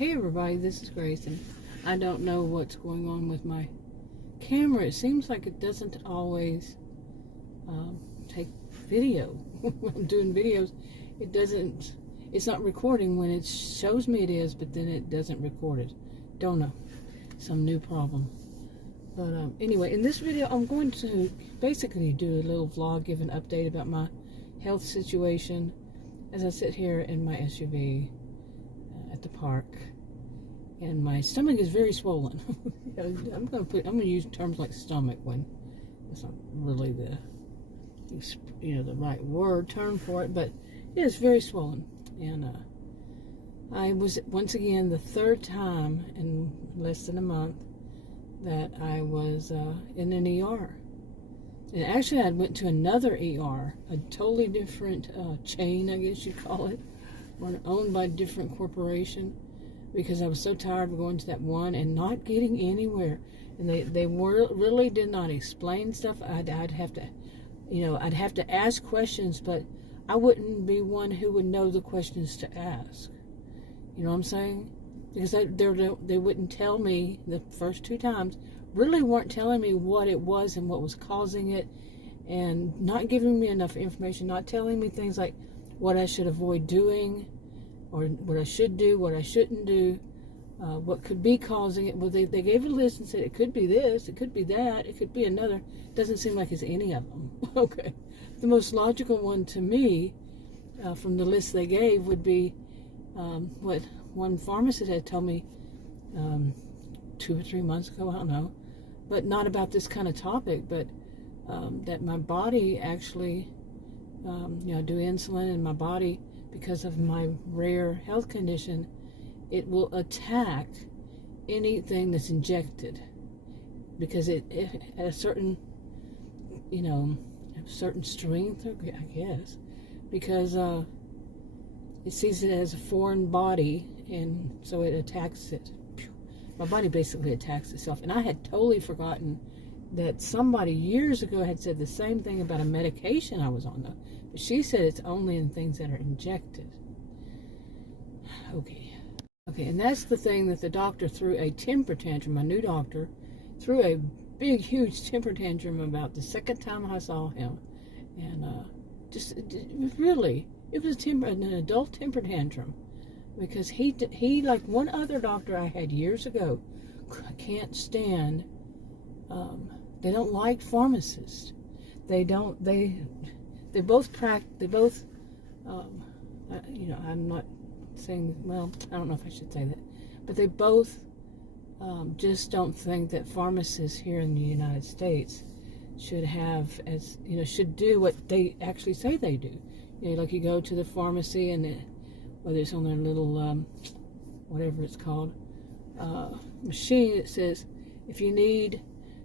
Hey everybody, this is Grace, and I don't know what's going on with my camera. It seems like it doesn't always take video. When I'm doing videos, it's not recording when it shows me it is, but then it doesn't record it. Don't know. Some new problem. But anyway, in this video, I'm going to basically do a little vlog, give an update about my health situation as I sit here in my SUV at the park, and my stomach is very swollen. I'm gonna use terms like stomach when it's not really the right term for it, but it is very swollen. And I was once again the third time in less than a month that I was in an ER. And actually, I went to another ER, a totally different chain, I guess you'd call it, one owned by a different corporation, because I was so tired of going to that one and not getting anywhere. And they really did not explain stuff. I'd have to ask questions, but I wouldn't be one who would know the questions to ask. You know what I'm saying? Because they wouldn't tell me the first two times, really weren't telling me what it was and what was causing it, and not giving me enough information, not telling me things like what I should avoid doing, or what I should do, what I shouldn't do, what could be causing it. Well, they gave a list and said it could be this, it could be that, it could be another. Doesn't seem like it's any of them. Okay. The most logical one to me, from the list they gave, would be what one pharmacist had told me 2 or 3 months ago, I don't know, but not about this kind of topic, but that my body actually, do insulin, and my body, because of my rare health condition, it will attack anything that's injected, because it at a certain, certain strength, I guess, because it sees it as a foreign body, and so it attacks it. My body basically attacks itself. And I had totally forgotten that somebody years ago had said the same thing about a medication I was on, though. But she said it's only in things that are injected. Okay, and that's the thing that the doctor threw a temper tantrum, my new doctor, threw a big, huge temper tantrum about the second time I saw him. And it was an adult temper tantrum. Because he like one other doctor I had years ago, can't stand, they don't like pharmacists. They both, I'm not saying, well, I don't know if I should say that, but they both just don't think that pharmacists here in the United States should should do what they actually say they do. Like you go to the pharmacy, and whether it's on their little, whatever it's called, machine, it says, if you need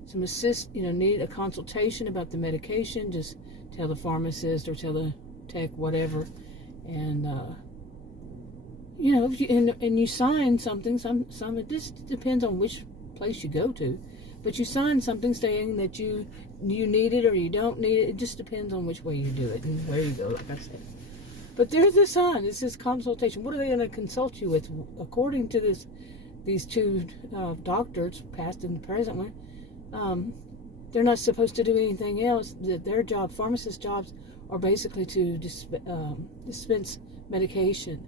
some need a consultation about the medication, just tell the pharmacist or tell the tech, whatever, and, and you sign something, it just depends on which place you go to, but you sign something saying that you need it or you don't need it. It just depends on which way you do it and where you go, like I said. But there's the sign. It says consultation. What are they going to consult you with? According to these two doctors, past and present one, they're not supposed to do anything else. Their job, pharmacist jobs, are basically to dispense medication.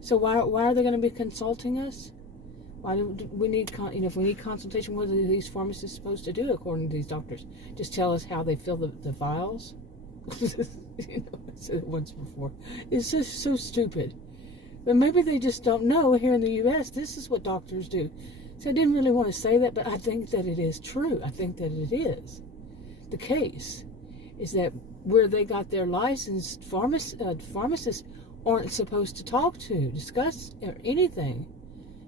So why are they going to be consulting us? Why do we need if we need consultation? What are these pharmacists supposed to do according to these doctors? Just tell us how they fill the vials? I said it once before. It's just so stupid. But maybe they just don't know. Here in the U.S., this is what doctors do. So I didn't really want to say that, but I think that it is true. I think that it is. The case is that where they got their licensed pharmacists aren't supposed to discuss anything.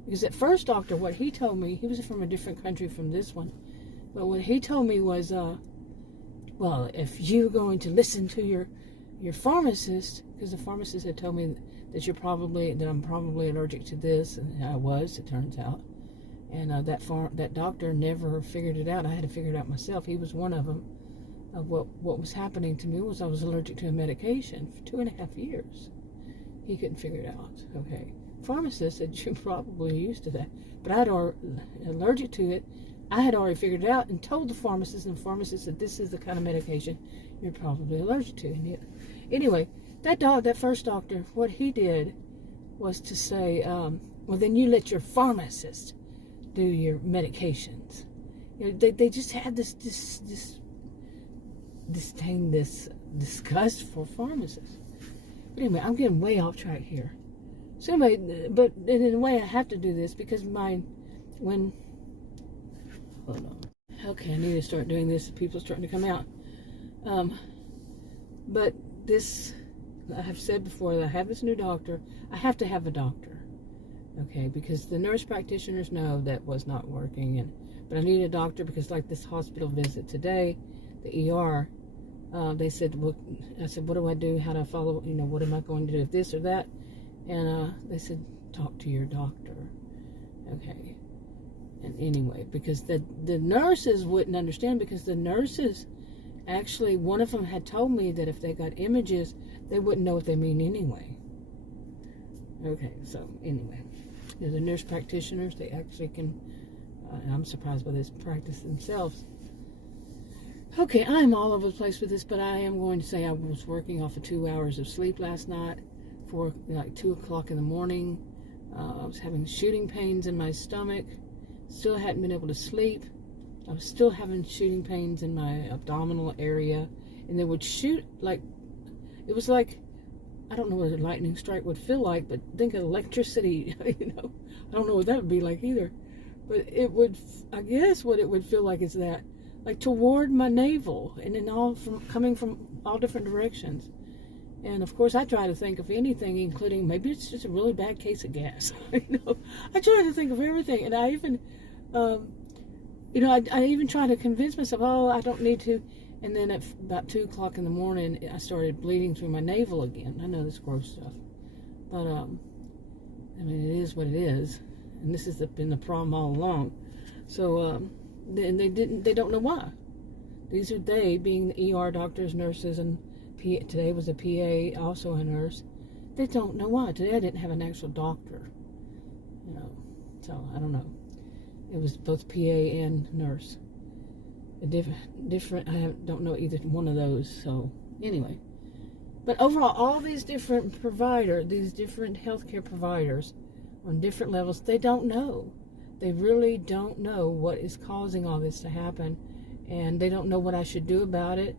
Because at first, doctor, what he told me, he was from a different country from this one, but what he told me was, well, if you're going to listen to your pharmacist, because the pharmacist had told me that I'm probably allergic to this, and I was, it turns out, and that doctor never figured it out. I had to figure it out myself. He was one of them. What was happening to me was I was allergic to a medication for 2.5 years. He couldn't figure it out. Okay, pharmacist said, you're probably used to that. But I had already allergic to it. I had already figured it out and told the pharmacist, and the pharmacist said, this is the kind of medication you're probably allergic to. And anyway, that first doctor, what he did was to say, well, then you let your pharmacist do your medications. You know, they just had this disgust for pharmacists. But anyway, I'm getting way off track here. So anyway, but in a way I have to do this because hold on. Okay, I need to start doing this. People are starting to come out. But this, I have said before that I have this new doctor. I have to have a doctor. Okay, because the nurse practitioners know that was not working. But I need a doctor because like this hospital visit today, the ER, they said, well, I said, what do I do? How do I follow? You know, what am I going to do? This or that? And they said, talk to your doctor. Okay. And anyway, because the nurses wouldn't understand, because the nurses, actually, one of them had told me that if they got images, they wouldn't know what they mean anyway. Okay, so anyway, the nurse practitioners, they actually can, and I'm surprised by this, practice themselves. Okay, I'm all over the place with this, but I am going to say I was working off of 2 hours of sleep last night for like 2 o'clock in the morning. I was having shooting pains in my stomach. Still hadn't been able to sleep. I was still having shooting pains in my abdominal area. And they would shoot like, it was like, I don't know what a lightning strike would feel like, but think of electricity, you know. I don't know what that would be like either. But it would, I guess what it would feel like is that, like toward my navel, and then coming from all different directions. And of course I try to think of anything, including maybe it's just a really bad case of gas. You know, I try to think of everything, and I even, you know, I even try to convince myself, oh, I don't need to. And then at about 2 o'clock in the morning, I started bleeding through my navel again. I know this gross stuff, but I mean, it is what it is, and this has been the problem all along. So, and they don't know why. These are they, being the ER doctors, nurses, and today was a PA, also a nurse. They don't know why. Today I didn't have an actual doctor, you know. So I don't know. It was both PA and nurse. Different. I don't know either one of those. So anyway, but overall, all these different these different healthcare providers, on different levels, they don't know. They really don't know what is causing all this to happen, and they don't know what I should do about it.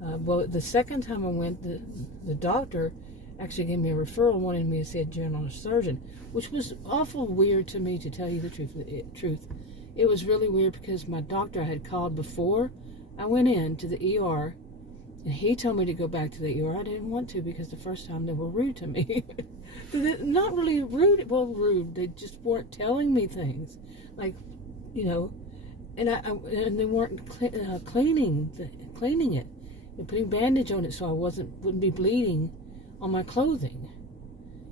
Well, the second time I went, the doctor actually gave me a referral, wanted me to see a general surgeon, which was awful weird to me, to tell you the truth. It was really weird because my doctor I had called before I went in to the ER, and he told me to go back to the ER. I didn't want to because the first time they were rude to me. Not really rude, well, rude. They just weren't telling me things, like, you know, and they weren't cleaning it. And putting bandage on it so I wouldn't be bleeding on my clothing.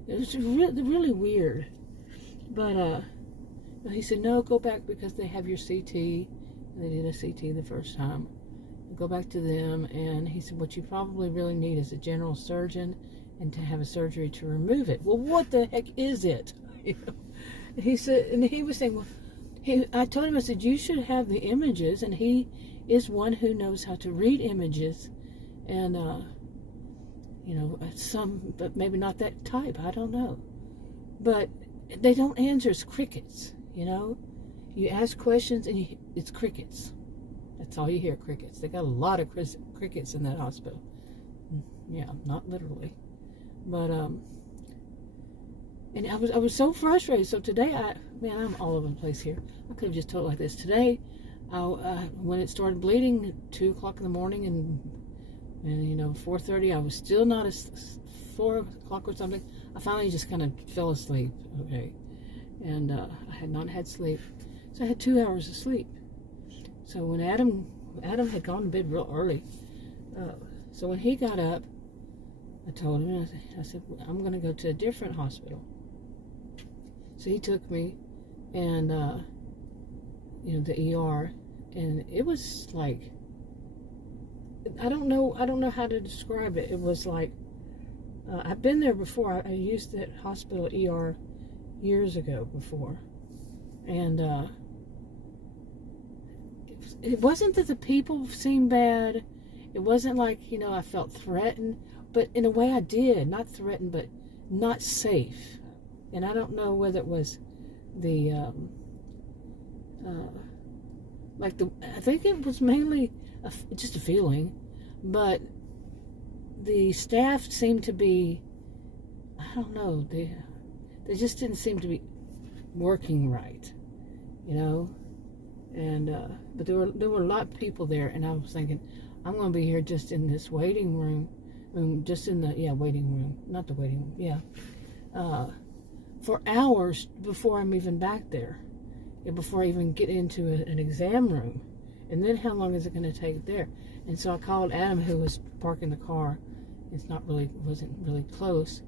It was really weird. But he said, no, go back because they have your CT. And they did a CT the first time. Go back to them. And he said, what you probably really need is a general surgeon and to have a surgery to remove it. Well, what the heck is it? You know? He said, and he was saying, well, I told him, I said, you should have the images, and he is one who knows how to read images, and you know, but maybe not that type, I don't know. But they don't answer. It's crickets, you know. You ask questions and it's crickets. That's all you hear, crickets. They got a lot of crickets in that hospital. Yeah, not literally, but and I was so frustrated. So today, man, I'm all over the place here. I could have just told it like this. Today, when it started bleeding, 2 o'clock in the morning, and you know, 4:30, I was still not 4 o'clock or something. I finally just kind of fell asleep. Okay, and I had not had sleep, so I had 2 hours of sleep. So when Adam had gone to bed real early, so when he got up, I told him, I said, I'm going to go to a different hospital. So he took me, and you know, the ER, and it was like, I don't know how to describe it. It was like, I've been there before. I used that hospital ER years ago before. And it wasn't that the people seemed bad. It wasn't like, I felt threatened. But in a way I did. Not threatened, but not safe. And I don't know whether it was the, I think it was mainly just a feeling. But the staff seemed to be, I don't know, they just didn't seem to be working right, and but there were a lot of people there, and I was thinking, I'm going to be here just in this waiting room, just in the waiting room, not the waiting room, for hours before I'm even back there, before I even get into an exam room, and then how long is it going to take there? And so I called Adam, who was parking the car. Wasn't really close.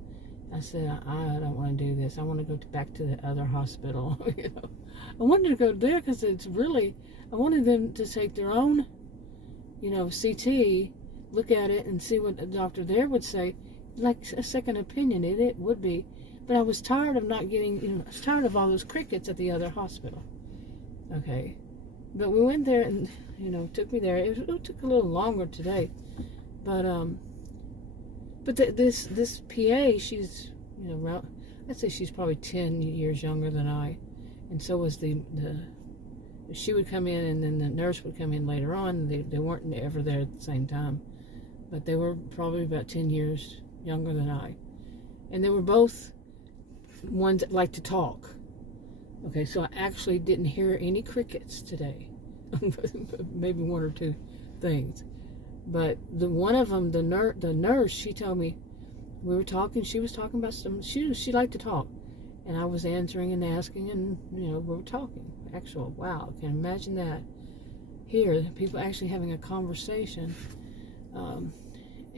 I said, I don't want to do this. I want to go back to the other hospital. I wanted to go there because I wanted them to take their own, CT, look at it and see what the doctor there would say, like a second opinion. It would be, but I was tired of not getting, I was tired of all those crickets at the other hospital. Okay, but we went there and took me there. It took a little longer today, but this PA, she's, I'd say she's probably 10 years younger than I. And so was she would come in, and then the nurse would come in later on. They weren't ever there at the same time. But they were probably about 10 years younger than I. And they were both ones that like to talk. Okay, so I actually didn't hear any crickets today. Maybe one or two things. But one of them, the nurse, she told me, we were talking, she was talking about she liked to talk. And I was answering and asking, and, we were talking. Wow, I can imagine that. Here, people actually having a conversation. And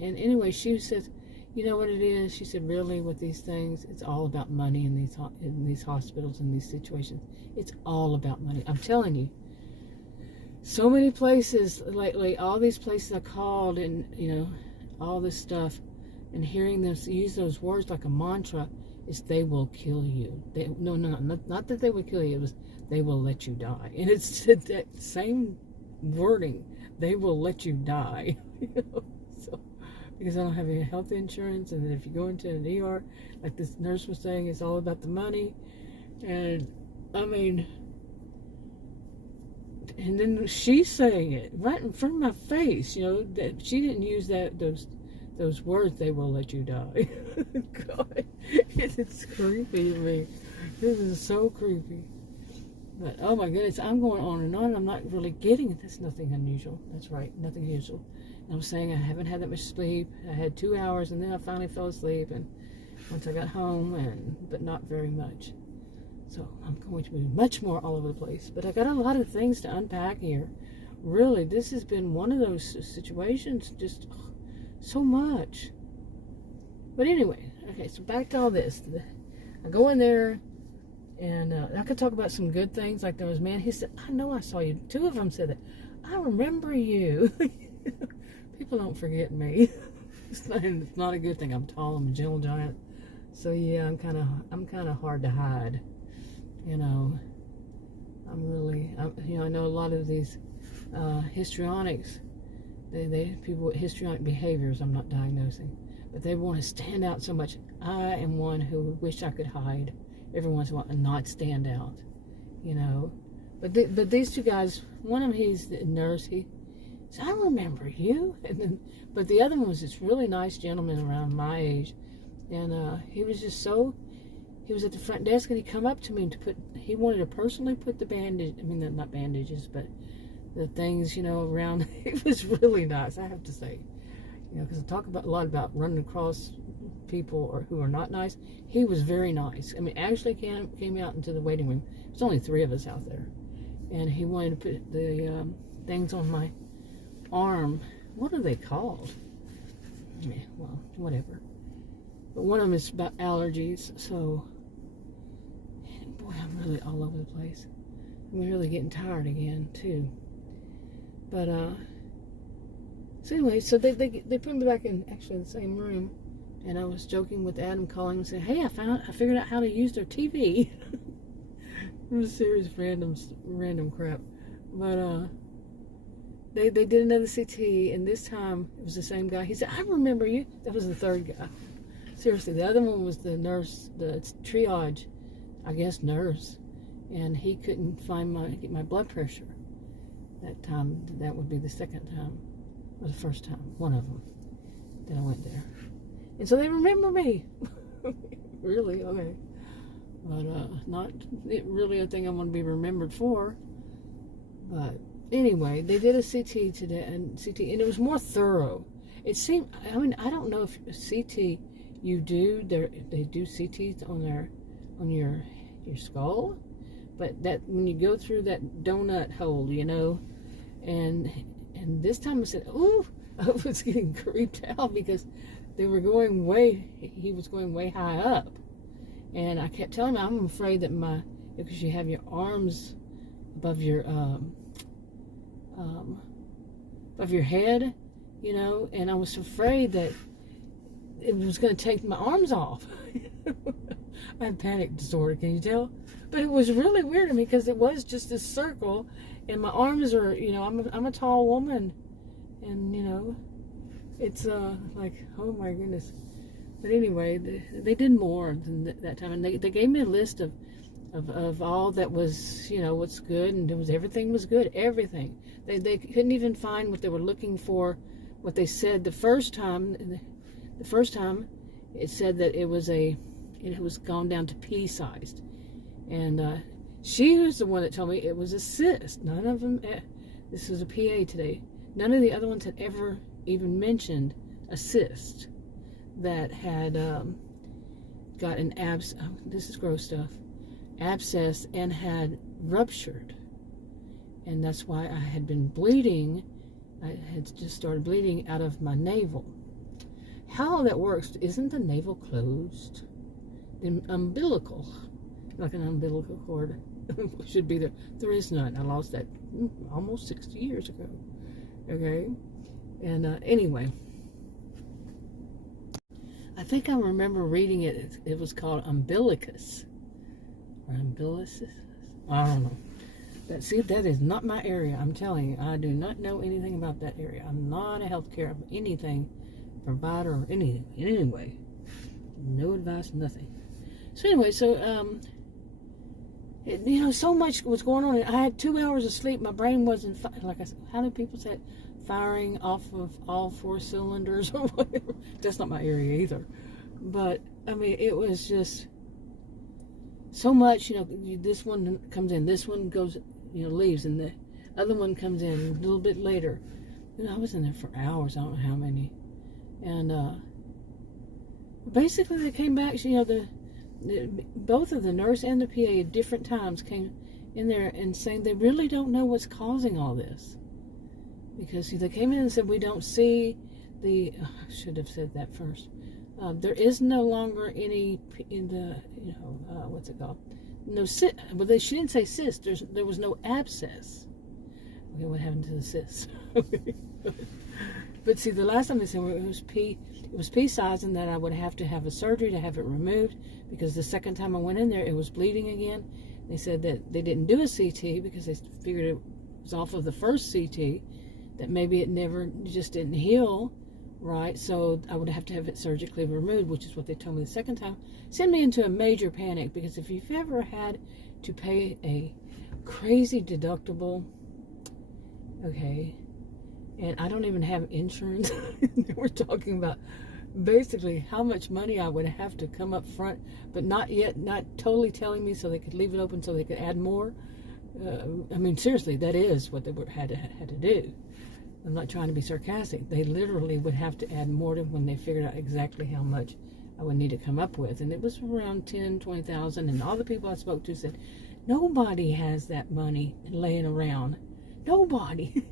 anyway, she said, you know what it is? She said, really, with these things, it's all about money in these hospitals, in these situations. It's all about money. I'm telling you. So many places lately, all these places I called, and all this stuff, and hearing them use those words like a mantra, is they will kill you. Not that they will kill you. It was they will let you die, and it's that same wording. They will let you die. So because I don't have any health insurance, and then if you go into an ER, like this nurse was saying, it's all about the money, and I mean. And then she's saying it right in front of my face, that she didn't use those words, they will let you die. God, it's creepy to me. This is so creepy. But, oh my goodness, I'm going on and on. I'm not really getting it. That's nothing unusual. That's right, nothing usual. And I was saying I haven't had that much sleep. I had 2 hours, and then I finally fell asleep, and once I got home, but not very much. So I'm going to be much more all over the place. But I got a lot of things to unpack here. Really, this has been one of those situations, just so much. But anyway, okay, so back to all this. I go in there, and I could talk about some good things. Like there was a man, he said, I know I saw you. 2 of them said that. I remember you. People don't forget me. It's not a good thing. I'm tall. I'm a gentle giant. So yeah, I'm kind of hard to hide. I know a lot of these histrionics, people with histrionic behaviors, I'm not diagnosing, but they want to stand out so much. I am one who wish I could hide every once in a while and not stand out, But these 2 guys, one of them, he's the nurse, he said, I remember you. But the other one was this really nice gentleman around my age, and he was just so. He was at the front desk, and he come up to me he wanted to personally put the bandage, not bandages, but the things, around. It was really nice, I have to say. Because I talk a lot about running across people who are not nice. He was very nice. Actually came out into the waiting room. There's only 3 of us out there. And he wanted to put the things on my arm. What are they called? Yeah, well, whatever. But one of them is about allergies, so boy, I'm really all over the place. I'm really getting tired again, too. But, so anyway, so they put me back in, actually, the same room And I was joking with Adam, calling and saying, "Hey, I figured out how to use their TV." It was serious random crap. But they did another CT, and this time it was the same guy. He said, "I remember you." That was the third guy. Seriously, the other one was the nurse, the triage, I guess, nurse, and he couldn't get my blood pressure that time. That would be the second time, or the first time, one of them that I went there. And so they remember me. Really? Okay. But not really a thing I want to be remembered for. But anyway, they did a CT today, and it was more thorough. It seemed, I mean, I don't know if CT they do CTs on your skull, but that when you go through that donut hole, and this time I said, "Ooh," I was getting creeped out because he was going way high up, and I kept telling him, I'm afraid that because you have your arms above your head, and I was afraid that it was going to take my arms off. I had panic disorder, can you tell? But it was really weird to me because it was just this circle, and my arms are, I'm a tall woman, and it's like, oh my goodness. But anyway, they did more than that time, and they gave me a list of all that was, what's good, and everything was good, everything. They couldn't even find what they were looking for. What they said the first time it said that it was gone down to pea-sized, and she was the one that told me it was a cyst. None of them. This was a PA today. None of the other ones had ever even mentioned a cyst that had got an this is gross stuff. Abscess and had ruptured, and that's why I had been bleeding. I had just started bleeding out of my navel. How that works, isn't the navel closed? The umbilical, like an umbilical cord, should be there. There is none. I lost that almost 60 years ago. Okay, and anyway, I think I remember reading it. It was called umbilicus. Or umbilicis? I don't know. That is not my area. I'm telling you, I do not know anything about that area. I'm not a healthcare anything provider or anything. Anyway, no advice, nothing. So anyway, so so much was going on. I had 2 hours of sleep. My brain wasn't like I said. How do people say it? Firing off of all 4 cylinders or whatever? That's not my area either. But I mean, it was just so much. This one comes in, this one goes, leaves, and the other one comes in a little bit later. I was in there for hours. I don't know how many. And basically, they came back. Both of the nurse and the PA at different times came in there and saying they really don't know what's causing all this, because they came in and said, we don't see I should have said that first. There is no longer any in the what's it called? No cyst. Well, she didn't say cyst. There was no abscess. Okay, what happened to the cyst? But see, the last time they said it was pea-sized, and that I would have to have a surgery to have it removed, because the second time I went in there, it was bleeding again. They said that they didn't do a CT because they figured it was off of the first CT, that maybe it just didn't heal right, so I would have to have it surgically removed, which is what they told me the second time. Send me into a major panic, because if you've ever had to pay a crazy deductible, okay, and I don't even have insurance. We're talking about basically how much money I would have to come up front, but not totally telling me so they could leave it open so they could add more. I mean, seriously, that is what they had to do. I'm not trying to be sarcastic. They literally would have to add more to when they figured out exactly how much I would need to come up with. And it was around 10, 20,000. And all the people I spoke to said, nobody has that money laying around. Nobody.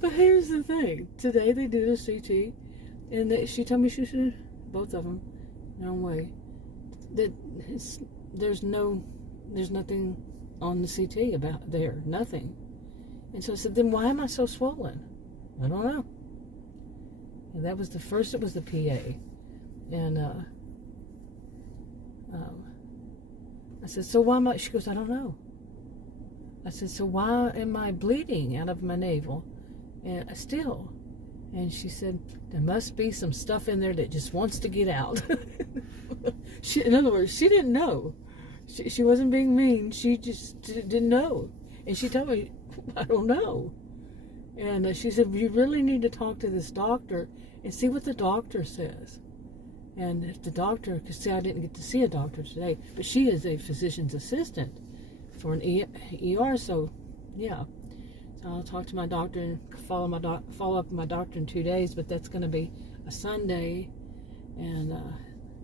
But here's the thing. Today they did a CT, and she told me she should, both of them, their own way, that there's nothing on the CT about there, nothing. And so I said, then why am I so swollen? I don't know. And that was the first, it was the PA. And I said, so why am I, she goes, I don't know. I said, so why am I bleeding out of my navel? And still. And she said, there must be some stuff in there that just wants to get out. In other words, she didn't know. She wasn't being mean. She just didn't know. And she told me, I don't know. And she said, you really need to talk to this doctor and see what the doctor says. And if the doctor, because see, I didn't get to see a doctor today, but she is a physician's assistant for an ER, so yeah. So I'll talk to my doctor and follow up with my doctor in 2 days, but that's going to be a Sunday, and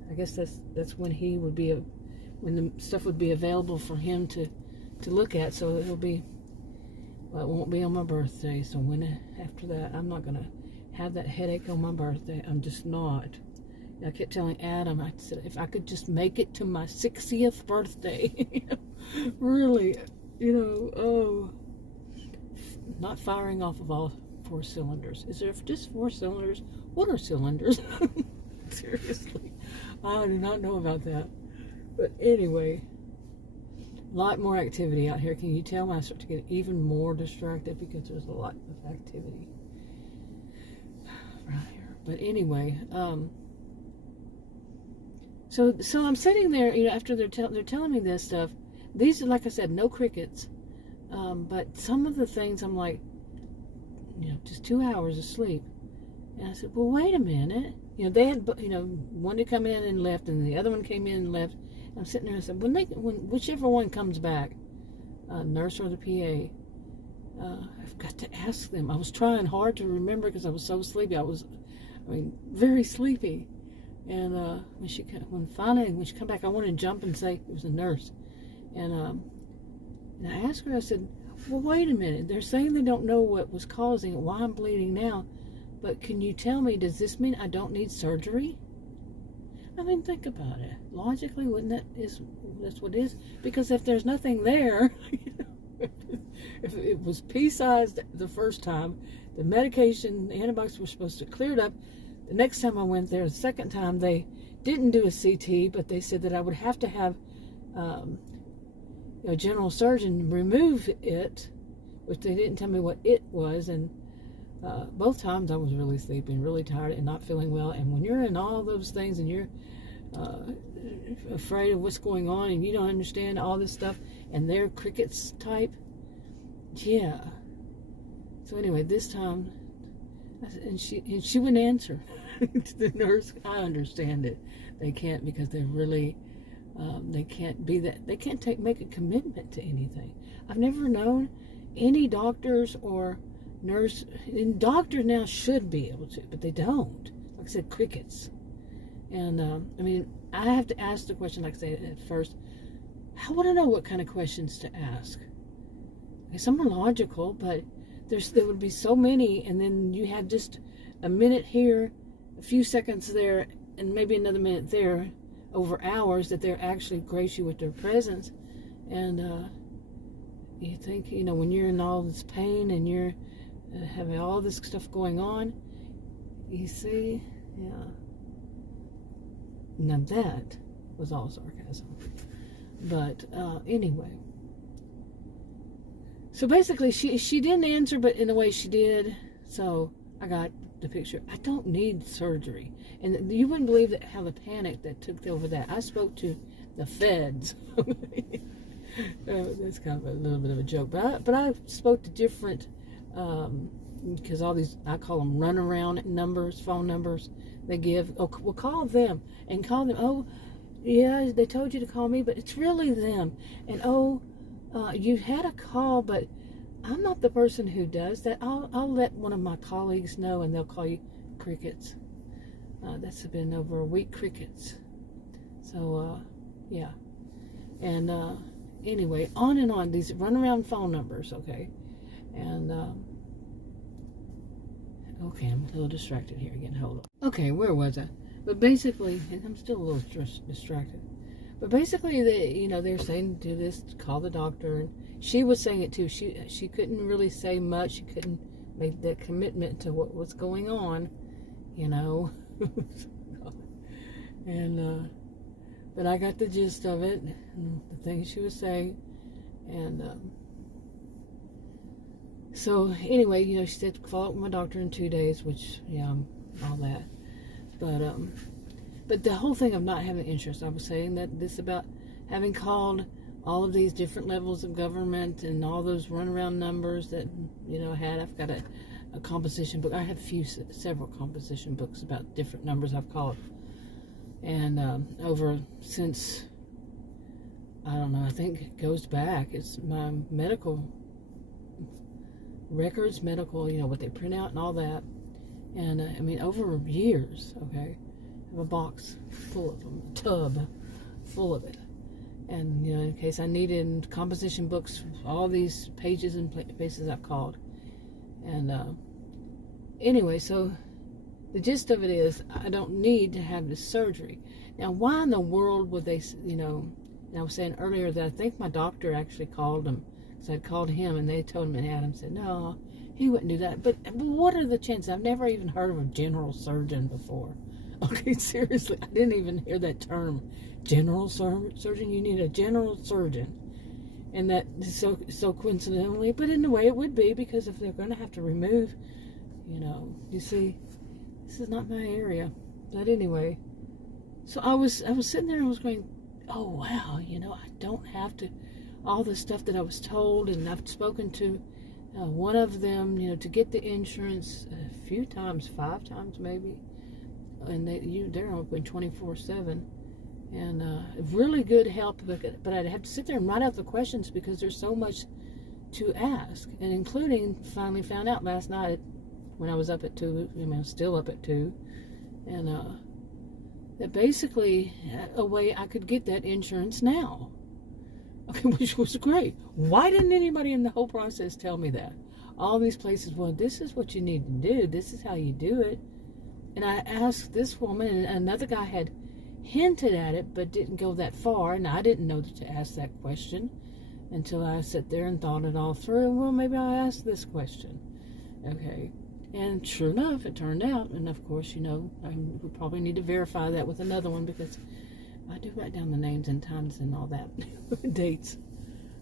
I guess that's when he would be when the stuff would be available for him to look at. So it'll be, well, it won't be on my birthday. So after that, I'm not going to have that headache on my birthday. I'm just not. I kept telling Adam, I said, if I could just make it to my 60th birthday, really, not firing off of all 4 cylinders. Is there just 4 cylinders? What are cylinders? Seriously, I do not know about that. But anyway, a lot more activity out here. Can you tell when I start to get even more distracted because there's a lot of activity right here. But anyway, So I'm sitting there, after they're telling me this stuff. These are, like I said, no crickets. But some of the things I'm like, just 2 hours of sleep. And I said, well, wait a minute. They had, one to come in and left, and the other one came in and left. And I'm sitting there and I said, when whichever one comes back, nurse or the PA, I've got to ask them. I was trying hard to remember because I was so sleepy. Very sleepy. And when she come back, I wanted to jump and say it was a nurse. And I asked her, I said, well, wait a minute. They're saying they don't know what was causing it, why I'm bleeding now. But can you tell me, does this mean I don't need surgery? Think about it. Logically, that's what it is? Because if there's nothing there, if it was pea-sized the first time, the medication, the antibiotics were supposed to clear it up. The next time I went there, the second time, they didn't do a CT, but they said that I would have to have a general surgeon remove it, which they didn't tell me what it was. And both times I was really sleepy and really tired and not feeling well. And when you're in all those things and you're afraid of what's going on and you don't understand all this stuff and they're crickets type, yeah. So anyway, this time, and she wouldn't answer. The nurse, I understand it. They can't, because they're really, they can't be that. They can't make a commitment to anything. I've never known any doctors or nurse. And doctors now should be able to, but they don't. Like I said, crickets. And I have to ask the question. Like I said at first, I want to know what kind of questions to ask. Some are logical, but there would be so many, and then you have just a minute here, a few seconds there, and maybe another minute there, over hours, that they're actually grace you with their presence. And you think, when you're in all this pain and you're having all this stuff going on, you see, yeah. Now that was all sarcasm. But anyway. So basically, she didn't answer, but in a way she did. So I got the picture. I don't need surgery. And you wouldn't believe how the panic that took over that. I spoke to the feds. That's kind of a little bit of a joke. But I spoke to different, because all these, I call them runaround numbers, phone numbers they give. Oh, well, call them. And call them. Oh, yeah, they told you to call me, but it's really them. And you had a call, but I'm not the person who does that. I'll let one of my colleagues know, and they'll call you. Crickets. That's been over a week. Crickets. So yeah. And anyway, on and on. These runaround phone numbers. Okay. And okay, I'm a little distracted here again. Hold on. Okay, where was I? But basically, and I'm still a little distracted. But basically, they're saying do this, call the doctor, and she was saying it too. She couldn't really say much. She couldn't make that commitment to what was going on, you know. And but I got the gist of it, and the things she was saying, and so anyway, you know, she said follow up with my doctor in 2 days, which all that, but the whole thing of not having insurance, I was saying that this about having called all of these different levels of government and all those runaround numbers that, you know, I've got a composition book. I have several composition books about different numbers I've called. And over since, I don't know, I think it goes back. It's my medical records, you know, what they print out and all that. And I mean, over years, okay, I have a box full of them, a tub full of it. And, you know, in case I needed composition books, all these pages and places I've called. And anyway, so the gist of it is I don't need to have this surgery. Now, why in the world would they, you know, and I was saying earlier that I think my doctor actually called them. So I'd called him and they told him, and Adam said, no, he wouldn't do that. But what are the chances? I've never even heard of a general surgeon before. Okay, seriously, I didn't even hear that term. General surgeon, you need a general surgeon. And that is so coincidentally, but in a way it would be, because if they're going to have to remove, you know, you see, this is not my area. But anyway, so I was sitting there and I was going, oh wow, you know, I don't have to, all the stuff that I was told, and I've spoken to one of them, you know, to get the insurance a few times, 5 times maybe, and they're open 24/7. And really good help, but I'd have to sit there and write out the questions because there's so much to ask, and including finally found out last night when I was up at 2, I mean, I'm still up at 2, and that basically a way I could get that insurance now, okay, which was great. Why didn't anybody in the whole process tell me that? All these places, well, this is what you need to do, this is how you do it. And I asked this woman, and another guy had hinted at it but didn't go that far, and I didn't know to ask that question until I sat there and thought it all through. Well, maybe I'll ask this question, okay. And sure enough, it turned out, and of course, you know, I would probably need to verify that with another one, because I do write down the names and times and all that dates,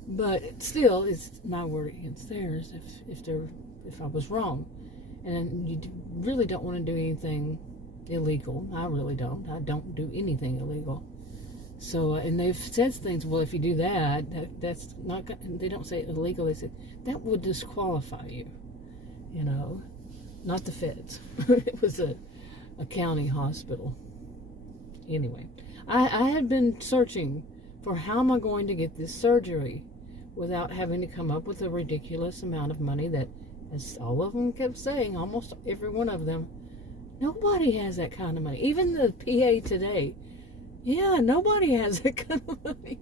but still it's my word against theirs if I was wrong. And you really don't want to do anything illegal. I really don't. I don't do anything illegal. So, and they've said things, well, if you do that's not, they don't say illegal, they said that would disqualify you, you know, not the feds. It was a county hospital. Anyway, I had been searching for how am I going to get this surgery without having to come up with a ridiculous amount of money that, as all of them kept saying, almost every one of them, nobody has that kind of money. Even the PA today, yeah, nobody has that kind of money.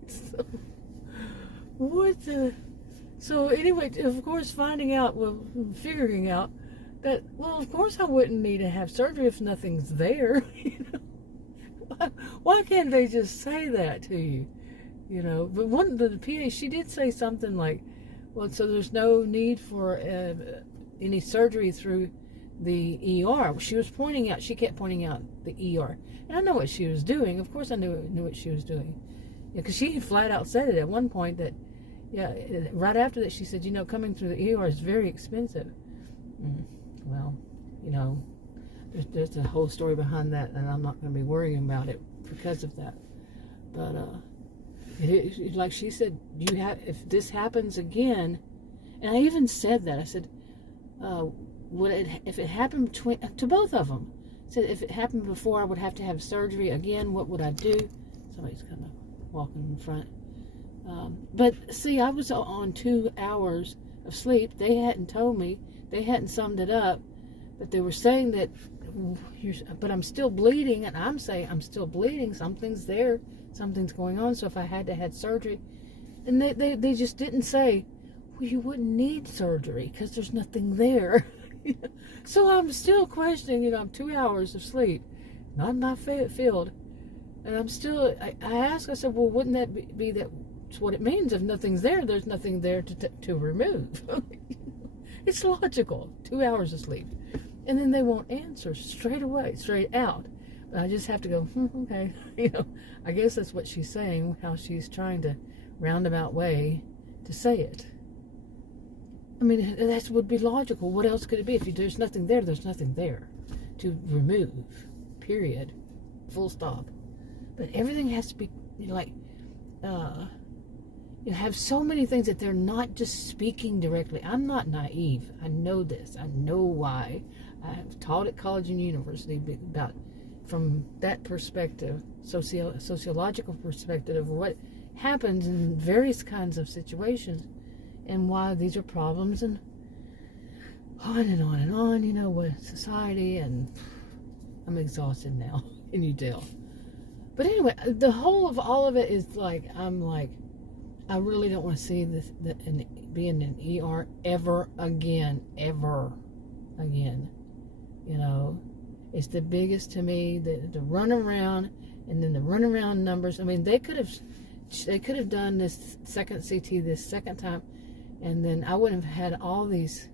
So anyway, of course, figuring out that, well, of course I wouldn't need to have surgery if nothing's there. You know, why can't they just say that to you? You know, but the PA, she did say something like, well, so there's no need for any surgery through the ER. She kept pointing out the ER. And I know what she was doing. Of course I knew what she was doing. Yeah, because she flat out said it at one point that, yeah, right after that she said, you know, coming through the ER is very expensive. Well, you know, there's a whole story behind that, and I'm not going to be worrying about it because of that. But, like she said, if this happens again, and I even said that, I said, if it happened to both of them, I said if it happened before I would have to have surgery again, what would I do? Somebody's kind of walking in front. But see, I was on 2 hours of sleep. They hadn't told me, they hadn't summed it up, but they were saying that, but I'm still bleeding, and I'm saying I'm still bleeding, something's there, something's going on, so if I had to have surgery, and they just didn't say, well, you wouldn't need surgery because there's nothing there. So I'm still questioning, you know, I'm 2 hours of sleep, not in my field, and I'm still, I asked, I said, well, wouldn't that be that's what it means? If nothing's there, there's nothing there to remove. It's logical. 2 hours of sleep. And then they won't answer straight away, straight out. But I just have to go, okay. I guess that's what she's saying, how she's trying to roundabout way to say it. I mean, that would be logical. What else could it be? If there's nothing there, there's nothing there to remove, period, full stop. But everything has to be like, you have so many things that they're not just speaking directly. I'm not naive. I know this. I know why. I've taught at college and university about, from that perspective, sociological perspective of what happens in various kinds of situations and why these are problems, and on and on and on, with society. And I'm exhausted now, can you tell? But anyway, the whole of all of it is like, I really don't want to see this be in an ER ever again. It's the biggest to me, the run around, and then the run around numbers. I mean, they could have done this second CT this second time, and then I wouldn't have had all these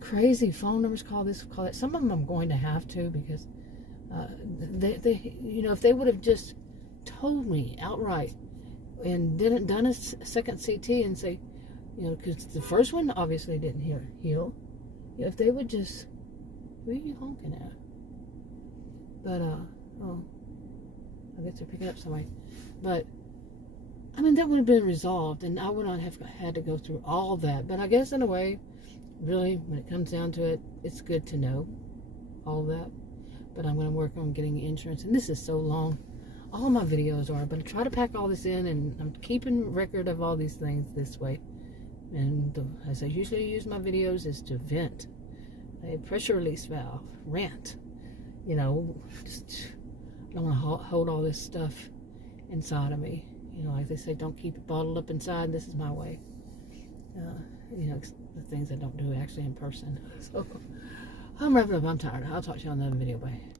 crazy phone numbers, call this, call that. Some of them I'm going to have to, because they if they would have just told me outright and didn't done a second CT and say, because the first one obviously didn't heal. If they would just, who are you honking at? But I guess they're picking up somebody. But I mean, that would have been resolved, and I would not have had to go through all that. But I guess in a way, really, when it comes down to it, it's good to know all that. But I'm going to work on getting insurance, and this is so long. All of my videos are, but I try to pack all this in, and I'm keeping record of all these things this way. And as I usually use my videos is to vent, a pressure release valve, rant. Just I don't want to hold all this stuff inside of me. Like they say, don't keep it bottled up inside. This is my way. The things I don't do actually in person. So I'm wrapping up. I'm tired. I'll talk to you on another video. Bye.